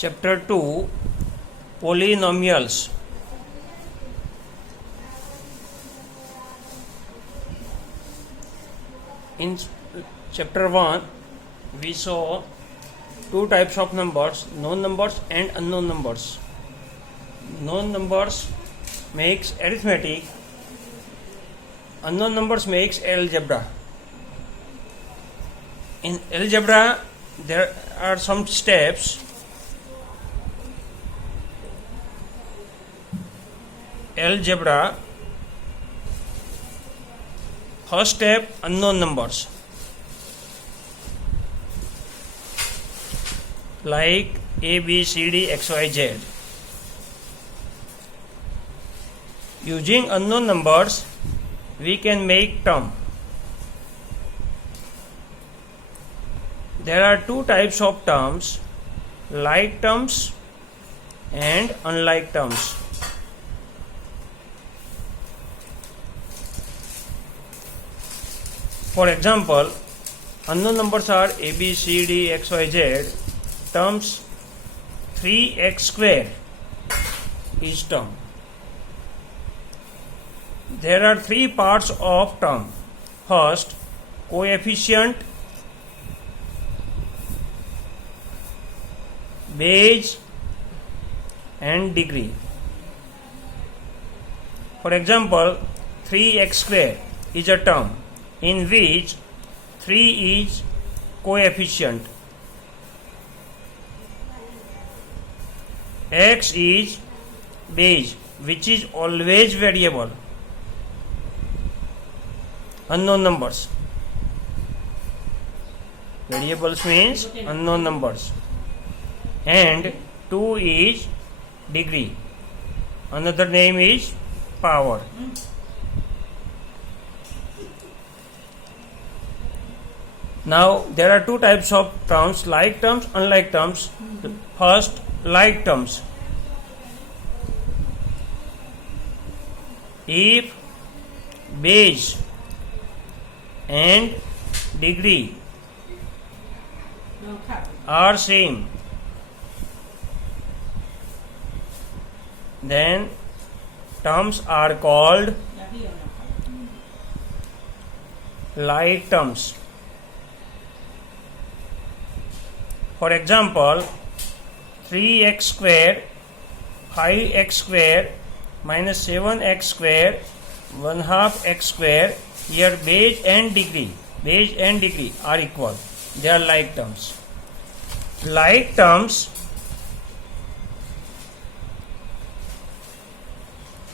Chapter 2 Polynomials. In chapter 1 we saw two types of numbers, known numbers and unknown numbers. Known numbers makes arithmetic, unknown numbers makes algebra. In algebra there are some steps. Algebra, first step, unknown numbers like A, B, C, D, X, Y, Z. Using unknown numbers we can make term. There are two types of terms, like terms and unlike terms. For example, unknown numbers are A, B, C, D, X, Y, Z. Terms 3x square is term. There are three parts of term. First, coefficient, base and degree. For example, 3x square is a term in which 3 is coefficient, x is base which is always variable. Unknown numbers, variables means unknown numbers, and 2 is degree, another name is power. Now there are two types of terms, like terms, unlike terms. First, like terms. If base and degree are same, then terms are called like terms. For example, 3x square, 5x square minus 7x square, 1/2 x square. Here base and degree are equal. They are like terms. Like terms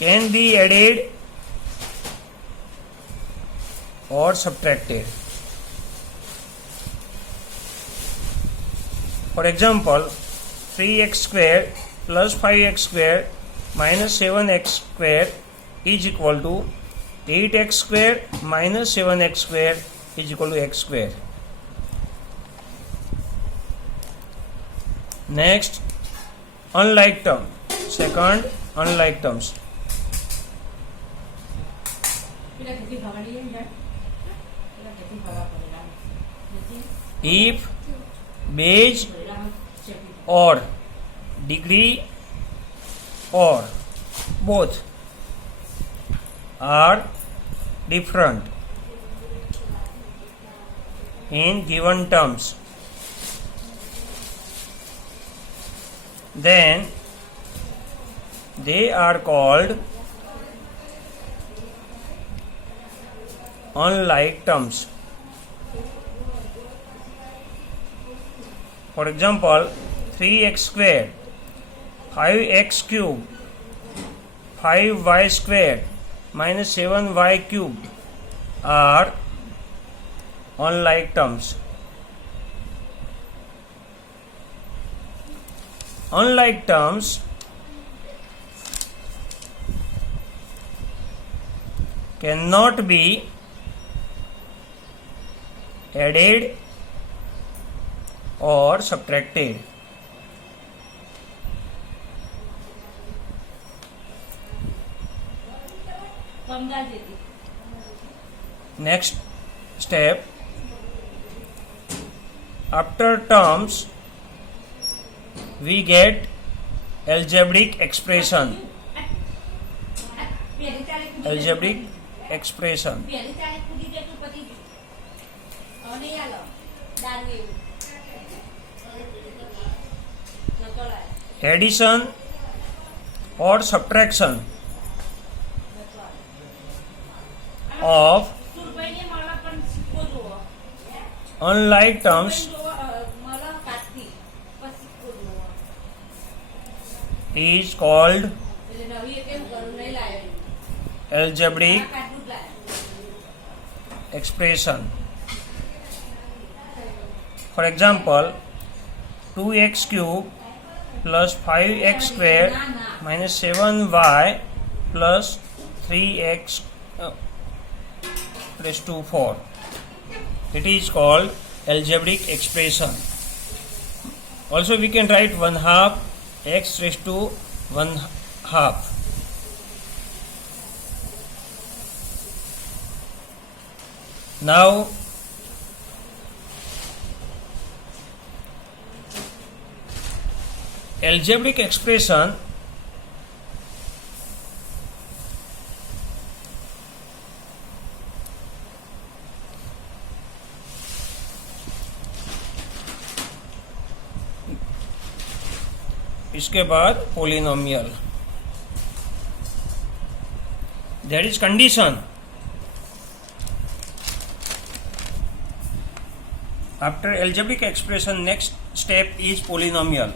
can be added or subtracted. For example, 3x square plus 5x square minus 7x square is equal to 8x square minus 7x square is equal to x square. Next, unlike term. Second, unlike terms. If base or degree or both are different in given terms, then they are called unlike terms. For example, 3x square, 5x cube, 5y square minus 7y cube are unlike terms. Unlike terms cannot be added or subtracted. Next step, after terms we get algebraic expression. Algebraic expression. Addition or subtraction of unlike terms is called algebraic expression. For example, 2x cube plus 5x square minus 7y plus 3x raised to 4. It is called algebraic expression. Also we can write 1/2 x raised to 1/2. Now algebraic expression इसके बाद polynomial. There is condition. After algebraic expression, next step is polynomial.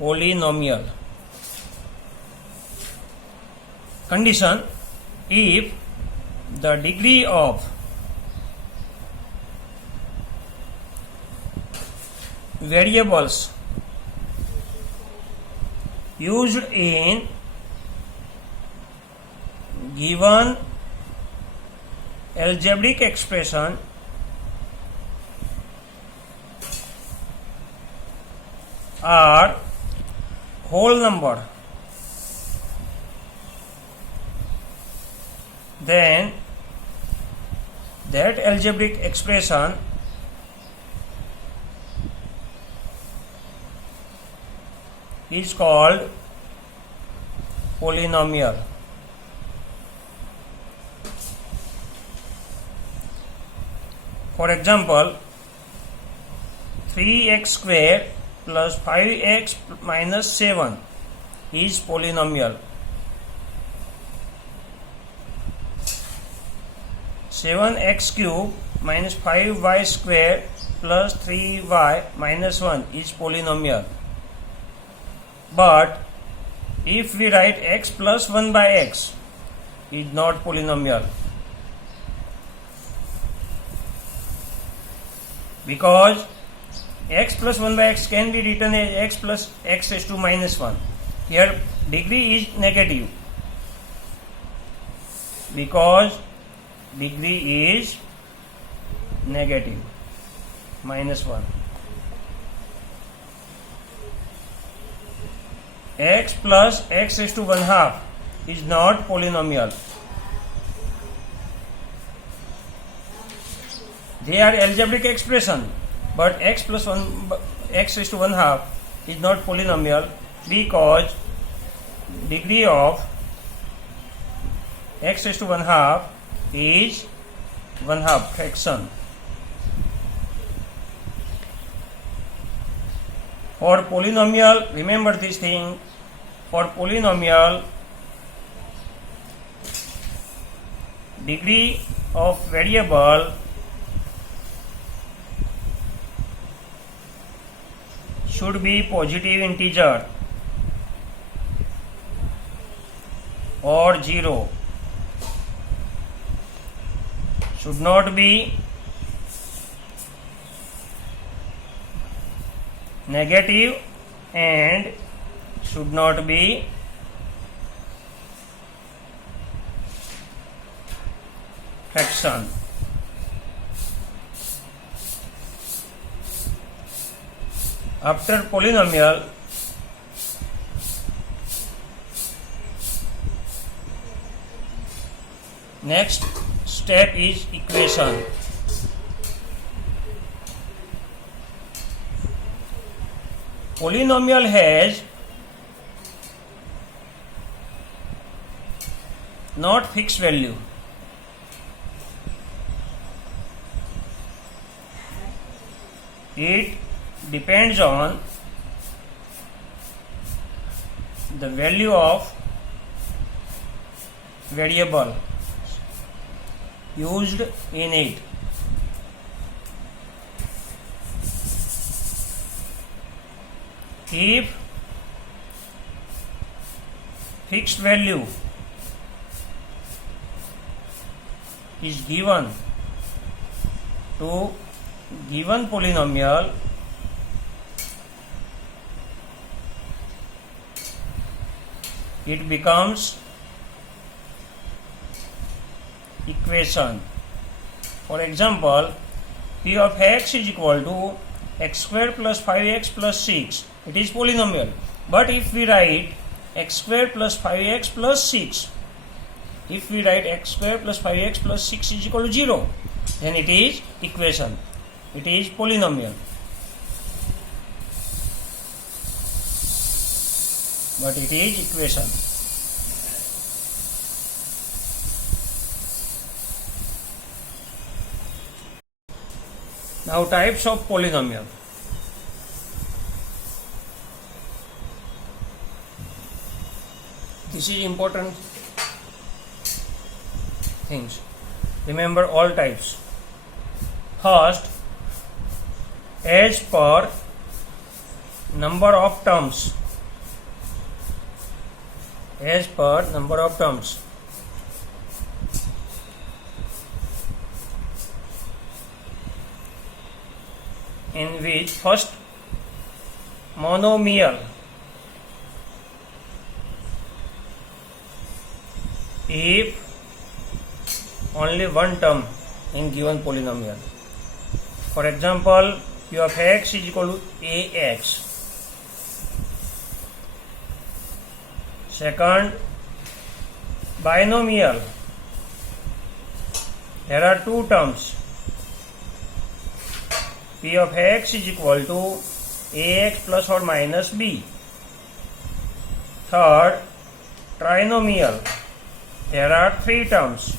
Polynomial. Condition: if the degree of variables used in given algebraic expression are whole number, then that algebraic expression is called polynomial. For example, 3x square plus 5x minus 7 is polynomial. 7x cube minus 5y square plus 3y minus 1 is polynomial. But if we write x plus 1 by x, is not polynomial, because x plus 1 by x can be written as x plus x raised to minus 1. Here degree is negative, because degree is negative, minus 1. X plus x raised to 1/2 is not polynomial. They are algebraic expression, but x plus 1 x raised to 1/2 is not polynomial, because degree of x raised to 1/2 is 1/2 fraction. For polynomial, remember this thing. For polynomial, degree of variable should be positive integer or 0. Should not be negative and should not be fraction. After polynomial, next step is equation. polynomial has not fixed value. It depends on the value of variable used in it. If fixed value is given to given polynomial, it becomes equation. For example, p of x is equal to x square plus 5x plus 6. It is polynomial. But if we write x square plus 5x plus 6, if we write x square plus 5x plus 6 is equal to 0, then it is equation. It is polynomial. But it is equation. Now types of polynomial. This is important things. Remember all types. First, as per number of terms. As per number of terms. In which first monomial if only one term in given polynomial. For example, p of x is equal to ax. Second, binomial. There are two terms. P of x is equal to ax plus or minus b. Third, trinomial. There are three terms.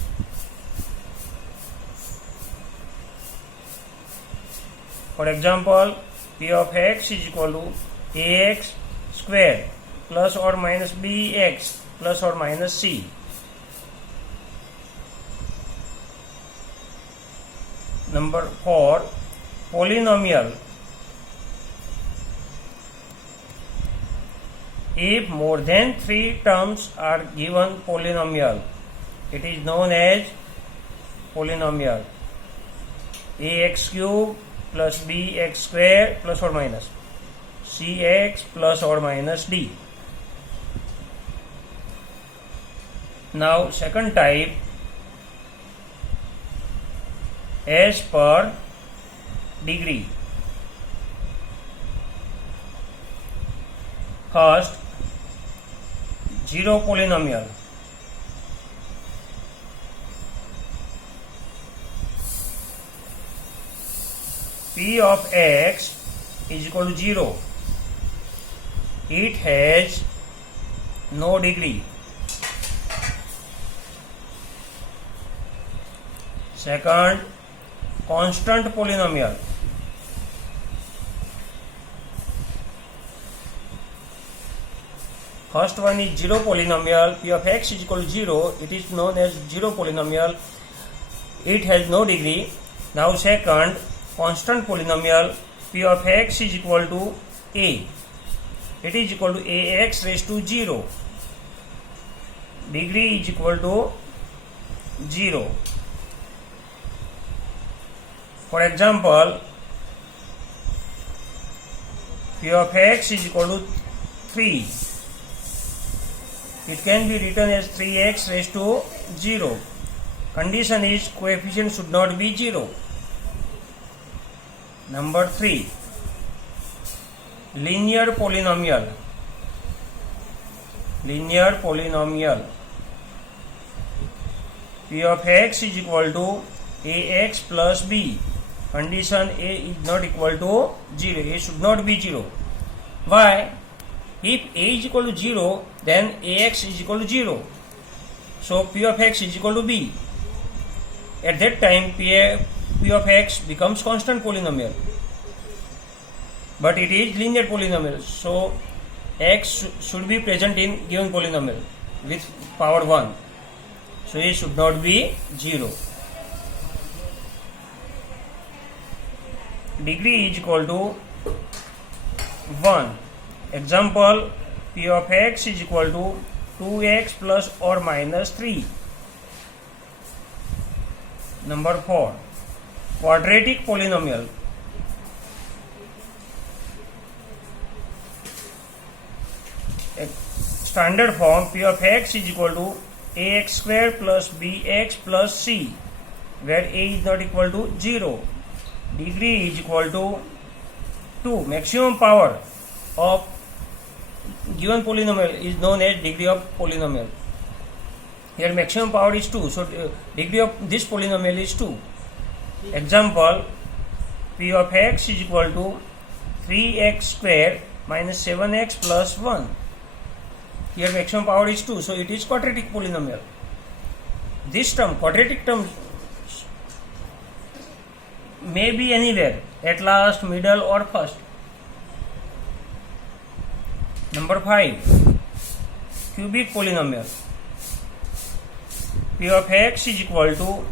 For example, p of x is equal to ax square plus or minus bx plus or minus c. Number 4, polynomial. If more than 3 terms are given polynomial, it is known as polynomial. Ax cube plus bx square plus or minus cx plus or minus d. Now second type, as per degree. First, zero polynomial. P of x is equal to 0. It has no degree. Second, constant polynomial. First one is zero polynomial. P of x is equal to 0. It is known as zero polynomial. It has no degree. Now second, constant polynomial. P of x is equal to a. It is equal to ax raised to 0. Degree is equal to 0. For example, p of x is equal to 3. It can be written as 3x raised to 0. Condition is coefficient should not be 0. Number 3, linear polynomial. Linear polynomial. P of x is equal to ax plus b. Condition a is not equal to 0. A should not be 0. Why? If a is equal to 0, then ax is equal to 0. So p of x is equal to b. At that time, p of x becomes constant polynomial. But it is linear polynomial. So x should be present in given polynomial with power 1. So it should not be 0. Degree is equal to 1. Example, p of x is equal to 2x plus or minus 3. Number 4. Quadratic polynomial. Standard form, p of x is equal to ax square plus bx plus c, where a is not equal to 0. Degree is equal to 2. Maximum power of given polynomial is known as degree of polynomial. Here maximum power is 2, so degree of this polynomial is 2. Example, p of x is equal to 3x square minus 7x plus 1. Here maximum power is 2, so it is quadratic polynomial. This term, quadratic term, may be anywhere, at last, middle or first. Number 5. Cubic polynomial. P of x is equal to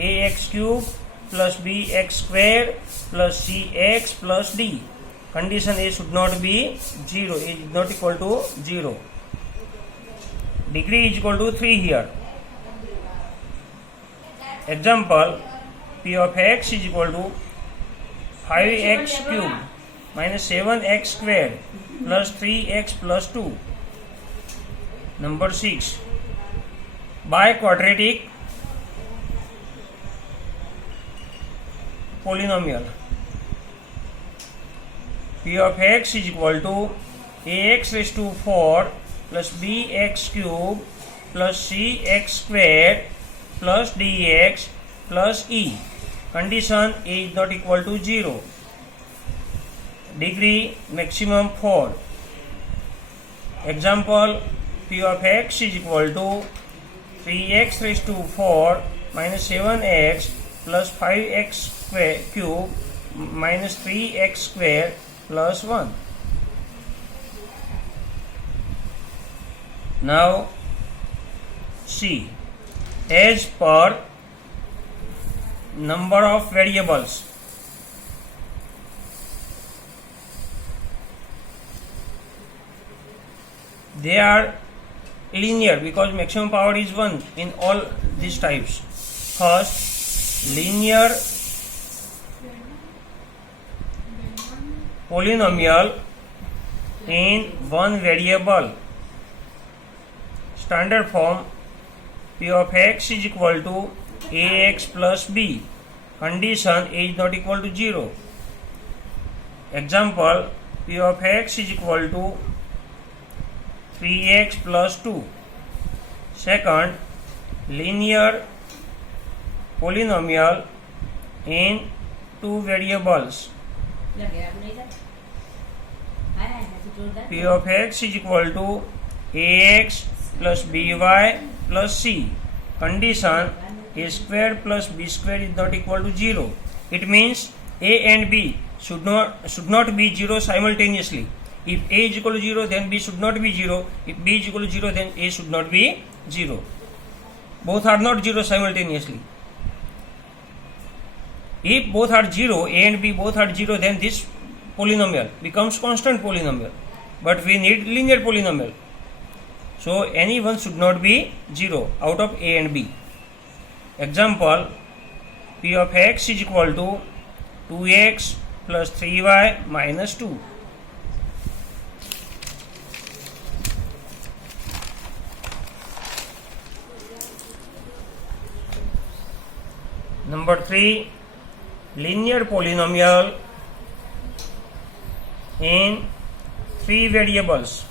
ax cube plus bx square plus cx plus d. Condition A should not be 0, is not equal to 0. Degree is equal to 3 here. Example, p of x is equal to 5x cube minus 7x square plus 3x plus 2. Number 6. Biquadratic polynomial. P of x is equal to ax raised to 4 plus bx cube plus cx square plus dx plus e. Condition A is not equal to 0. Degree maximum 4. Example, p of x is equal to 3x raised to 4 minus 7x plus 5x square cube minus 3x square plus 1. Now see, as per number of variables, they are linear because maximum power is 1 in all these types. First, linear polynomial in one variable. Standard form, p of x is equal to ax plus b. Condition A is not equal to 0. Example, p of x is equal to 3x plus 2. Second, linear polynomial in two variables. P of x is equal to ax plus by plus c. Condition a square plus b square is not equal to 0. It means a and b should not be 0 simultaneously. If a is equal to 0, then b should not be 0. If b is equal to 0, then a should not be 0. Both are not 0 simultaneously. If both are 0, a and b both are 0, then this polynomial becomes constant polynomial. But we need linear polynomial. So any one should not be 0 out of a and b. Example, p of x is equal to 2x plus 3y minus 2. Number 3, linear polynomial in 3 variables.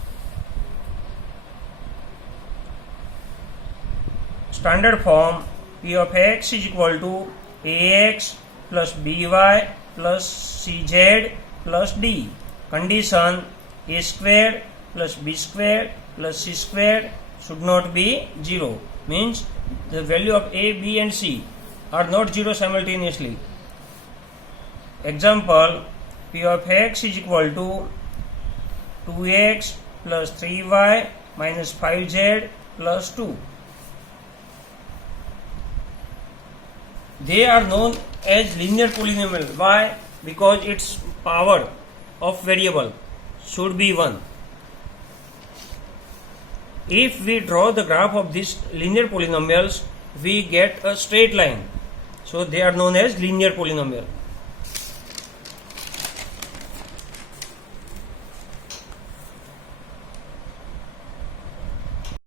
Standard form, p of x is equal to ax plus by plus cz plus d. Condition a square plus b square plus c square should not be 0. Means the value of a, b and c are not 0 simultaneously. Example, p of x is equal to 2x plus 3y minus 5z plus 2. They are known as linear polynomial. Why? Because its power of variable should be 1. If we draw the graph of these linear polynomials, we get a straight line. So they are known as linear polynomial.